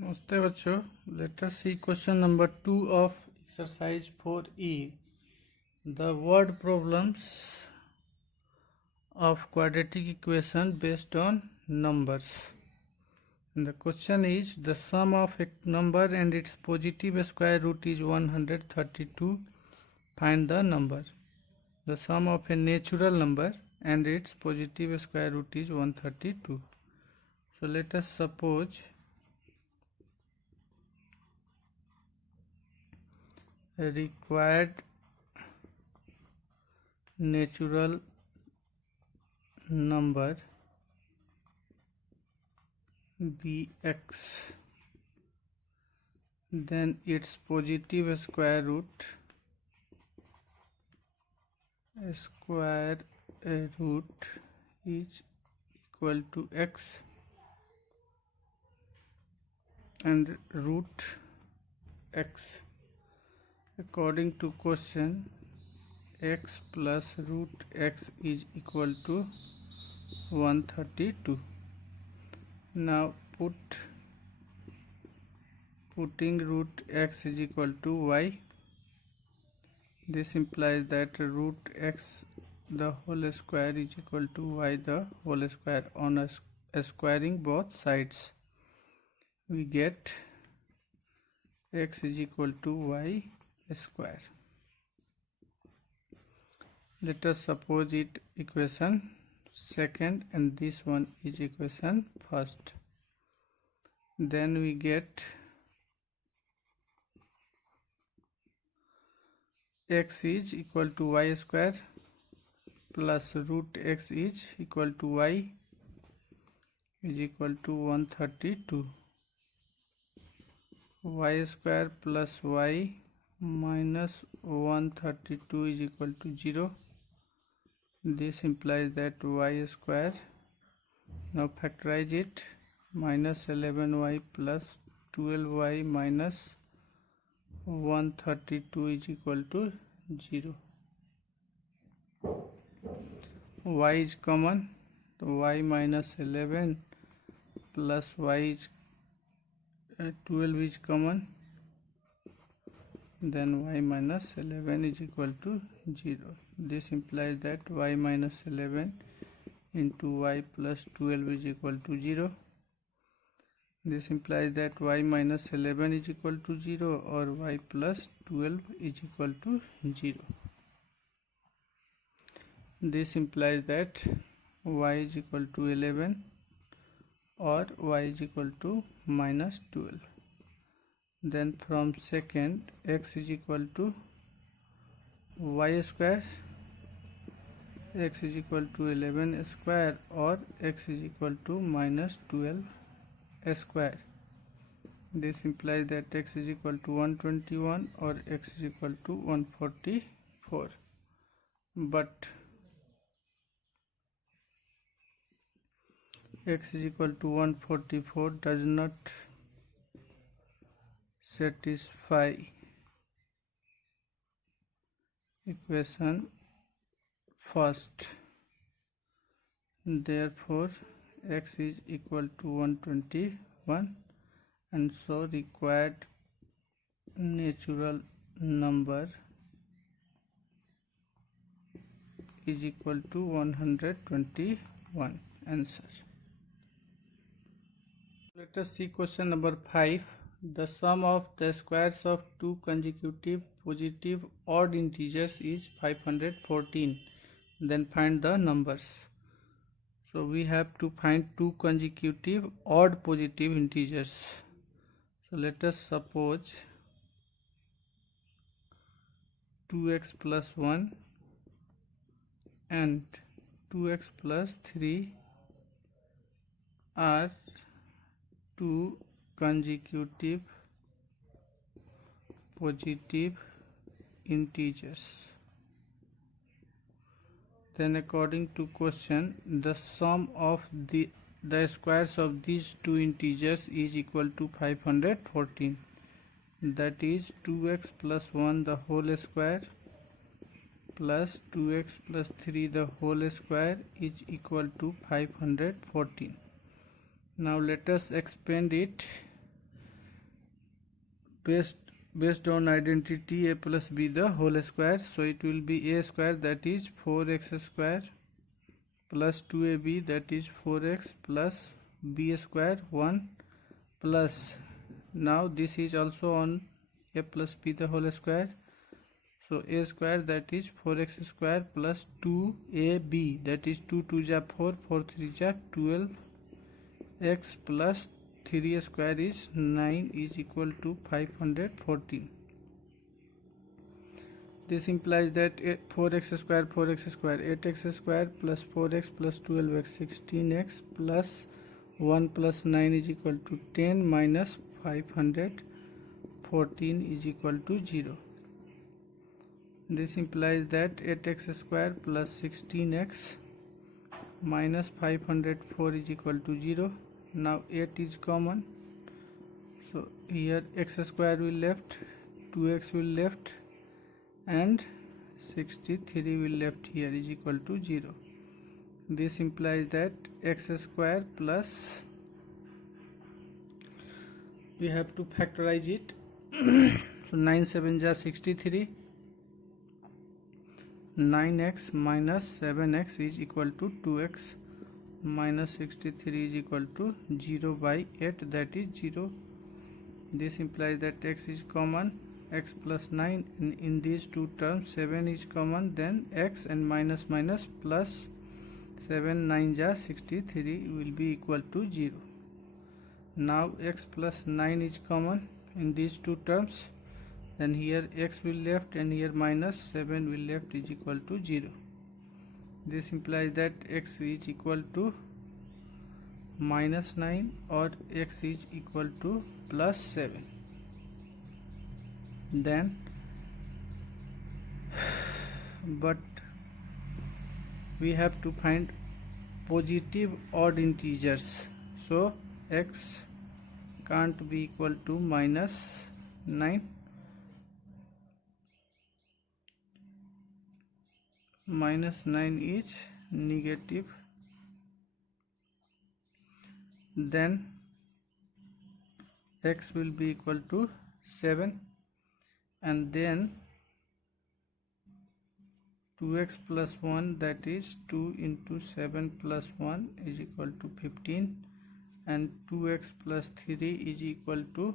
नमस्ते बच्चों, let us see question number 2 of exercise 4E. The word problems of quadratic equation based on numbers. And the question is, the sum of a number and its positive square root is 132. Find the number. The sum of a natural number and its positive square root is 132. So let us suppose a required natural number bx, then its positive square root is equal to x, and root x. According to question, x plus root x is equal to 132. Now putting root x is equal to y. This implies that root x the whole square is equal to y the whole square. On squaring both sides, we get x is equal to y square. Let us suppose it equation second and this one is equation first. Then we get x is equal to y square plus root x is equal to y is equal to 132. Y square plus y minus 132 is equal to 0. This implies that y square, now factorize it, minus 11y plus 12y minus 132 is equal to 0. Y is common, so y minus 11 plus y is 12 is common, then y minus 11 is equal to 0. This implies that y minus 11 into y plus 12 is equal to 0. This implies that y minus 11 is equal to 0 or y plus 12 is equal to 0. This implies that y is equal to 11 or y is equal to minus 12. Then from second, x is equal to y square, x is equal to 11 square or x is equal to minus 12 square. This implies that x is equal to 121 or x is equal to 144. But x is equal to 144 does not satisfy equation first. Therefore x is equal to 121, and so required natural number is equal to 121. Answer. Let us see question number 5. The sum of the squares of two consecutive positive odd integers is 514. Then find the numbers. So we have to find two consecutive odd positive integers. So let us suppose 2x plus 1 and 2x plus 3 are two consecutive positive integers. Then according to question, the sum of the squares of these two integers is equal to 514. That is 2x plus 1 the whole square plus 2x plus 3 the whole square is equal to 514. Now let us expand it based on identity a plus b the whole square, so it will be a square, that is 4x square, plus 2ab, that is 4x, plus b square 1, plus now this is also on a plus b the whole square, so a square, that is 4x square, plus 2ab, that is 2 2 ja 4, 4 3 ja 12, x plus 3 square is 9 is equal to 514. This implies that 4x square 8x square plus 4x plus 12x 16x plus 1 plus 9 is equal to 10 minus 514 is equal to 0. This implies that 8x square plus 16x minus 504 is equal to 0. Now 8 is common, so here x square will left, 2x will left, and 63 will left here is equal to 0. This implies that x square plus, we have to factorize it, so 9 7 ja 63, 9x minus 7x is equal to 2x minus 63 is equal to 0 by 8, that is 0. This implies that x is common, x plus 9, and in these two terms 7 is common, then x and minus minus plus 7 9 ja 63 will be equal to 0. Now x plus 9 is common in these two terms, then here x will left and here minus 7 will left is equal to 0. This implies that x is equal to minus 9 or x is equal to plus 7. Then but we have to find positive odd integers, so x can't be equal to minus 9, minus 9 is negative, then x will be equal to 7, and then 2x plus 1, that is 2 into 7 plus 1 is equal to 15, and 2x plus 3 is equal to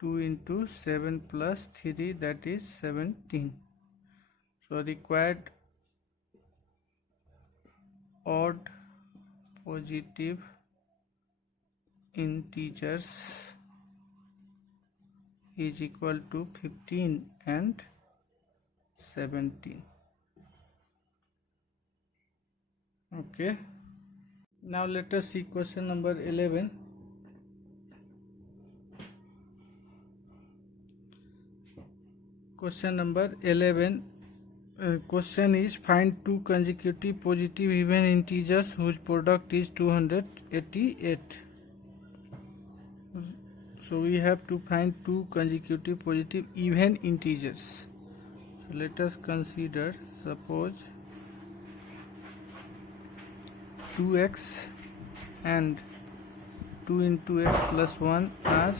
2 into 7 plus 3, that is 17. So required odd positive integers is equal to 15 and 17. Okay, now let us see question number 11. Question number 11. Question is, find two consecutive positive even integers whose product is 288. So we have to find two consecutive positive even integers. So let us consider, suppose 2x and 2 into x plus 1 are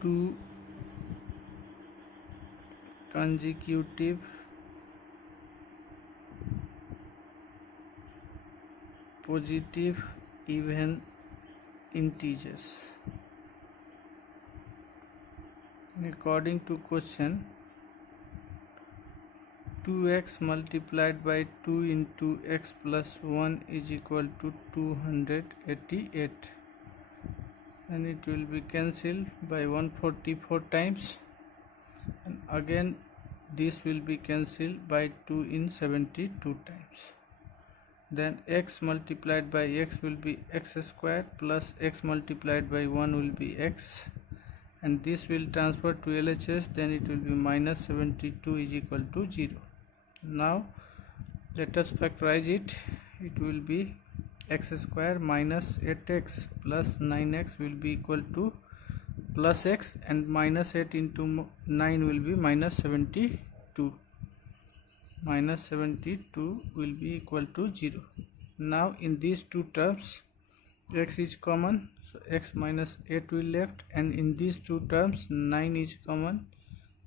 two consecutive positive even integers. According to question, 2x multiplied by 2 into x plus 1 is equal to 288, and it will be cancelled by 144 times, and again this will be cancelled by 2 in 72 times. Then x multiplied by x will be x square plus x multiplied by 1 will be x, and this will transfer to LHS, then it will be minus 72 is equal to 0. Now let us factorize it. It will be x square minus 8x plus 9x will be equal to plus x, and minus 8 into 9 will be minus 72. minus 72 will be equal to 0. Now in these two terms x is common, so x minus 8 will left, and in these two terms 9 is common,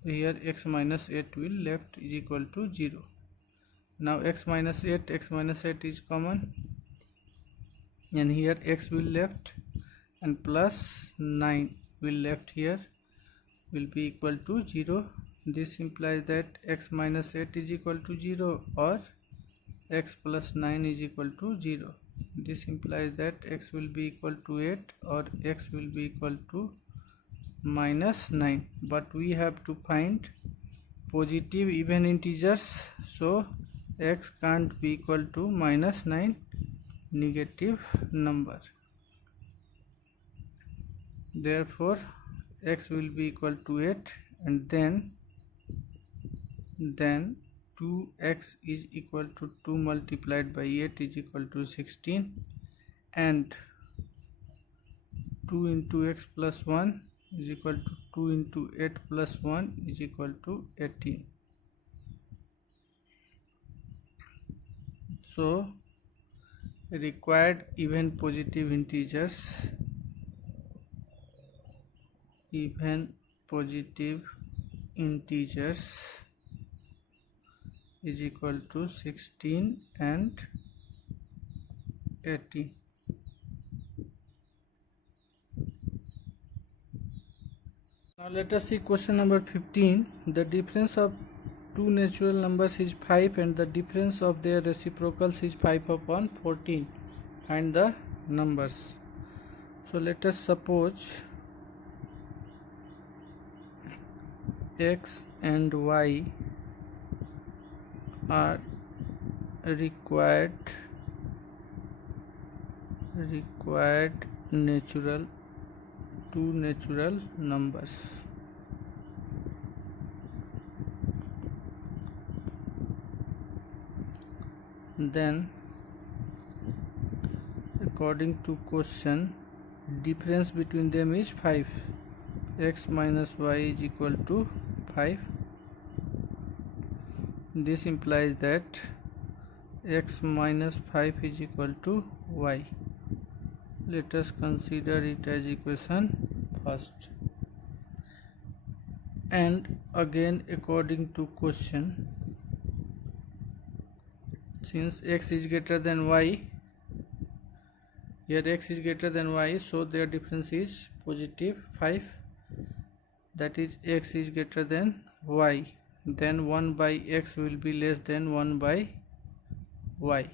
so here x minus 8 will left is equal to 0. Now x minus 8 is common, and here x will left, and plus 9 will left here will be equal to 0. This implies that x minus 8 is equal to 0 or x plus 9 is equal to 0. This implies that x will be equal to 8 or x will be equal to minus 9. But we have to find positive even integers, so x can't be equal to minus 9, negative number. Therefore x will be equal to 8, and then 2x is equal to 2 multiplied by 8 is equal to 16, and 2 into x plus 1 is equal to 2 into 8 plus 1 is equal to 18. So required even positive integers, is equal to 16 and 18. Now let us see question number 15. The difference of two natural numbers is 5 and the difference of their reciprocals is 5 upon 14. Find the numbers. So let us suppose x and y are required two natural numbers. Then according to question, difference between them is 5. X minus y is equal to 5. This implies that x minus 5 is equal to y. Let us consider it as equation first. And again, according to question, since x is greater than y, here x is greater than y, so their difference is positive 5. That is, x is greater than y, then 1 by x will be less than 1 by y.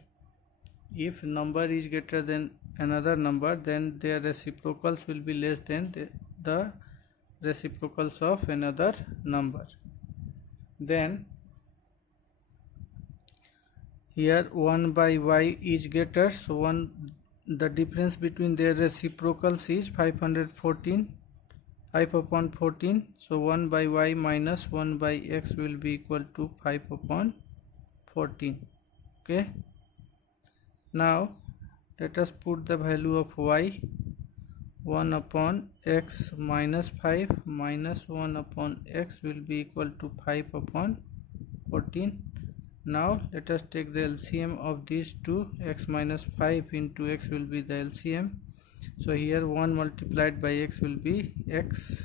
If number is greater than another number, then their reciprocals will be less than the reciprocals of another number. Then here 1 by y is greater, so the difference between their reciprocals is 5 upon 14, so 1 by y minus 1 by x will be equal to 5 upon 14. Okay, now let us put the value of y. 1 upon x minus 5 minus 1 upon x will be equal to 5 upon 14. Now let us take the LCM of these two. X minus 5 into x will be the LCM. So here 1 multiplied by x will be x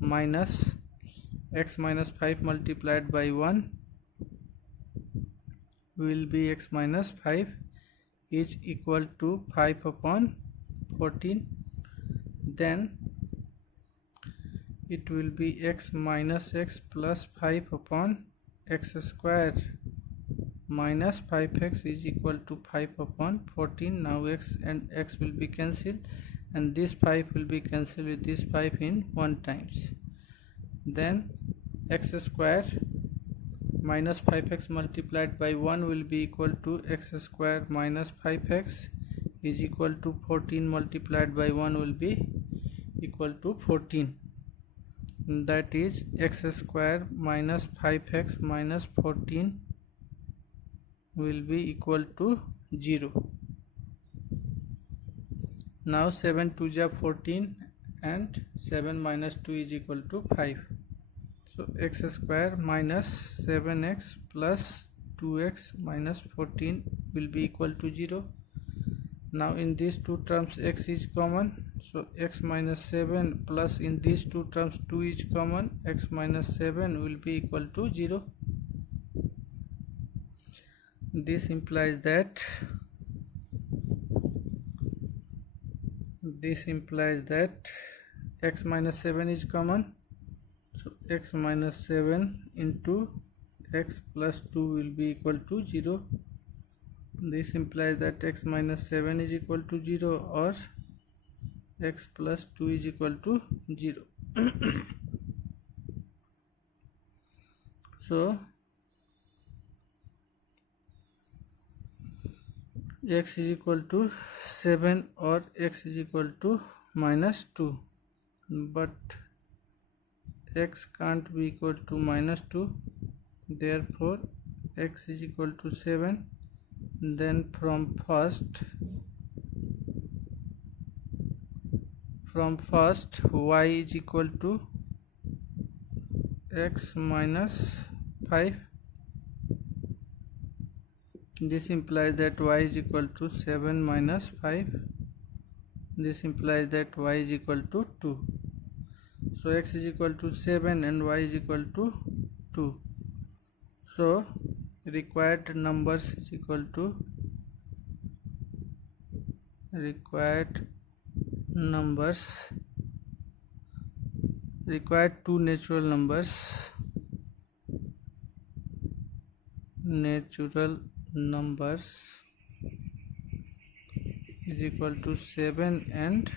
minus 5 multiplied by 1 will be x minus 5 is equal to 5 upon 14. Then it will be x minus x plus 5 upon x square minus 5x is equal to 5 upon 14. Now x and x will be cancelled, and this 5 will be cancelled with this 5 in 1 times. Then x square minus 5x multiplied by 1 will be equal to x square minus 5x is equal to 14 multiplied by 1 will be equal to 14. That is, x square minus 5x minus 14 will be equal to 0. Now 7 2s are 14 and 7 minus 2 is equal to 5. So x square minus 7x plus 2x minus 14 will be equal to 0. Now in these two terms x is common, so x minus 7 plus in these two terms 2 is common, x minus 7 will be equal to 0. This implies that x minus 7 is common, so x minus 7 into x plus 2 will be equal to 0. This implies that x minus 7 is equal to 0 or x plus 2 is equal to 0. So x is equal to 7 or x is equal to minus 2, but x can't be equal to minus 2, therefore x is equal to 7. Then from first y is equal to x minus 5. This implies that y is equal to 7 minus 5. This implies that y is equal to 2. So x is equal to 7 and y is equal to 2. So required numbers is equal to required two natural numbers is equal to 7 and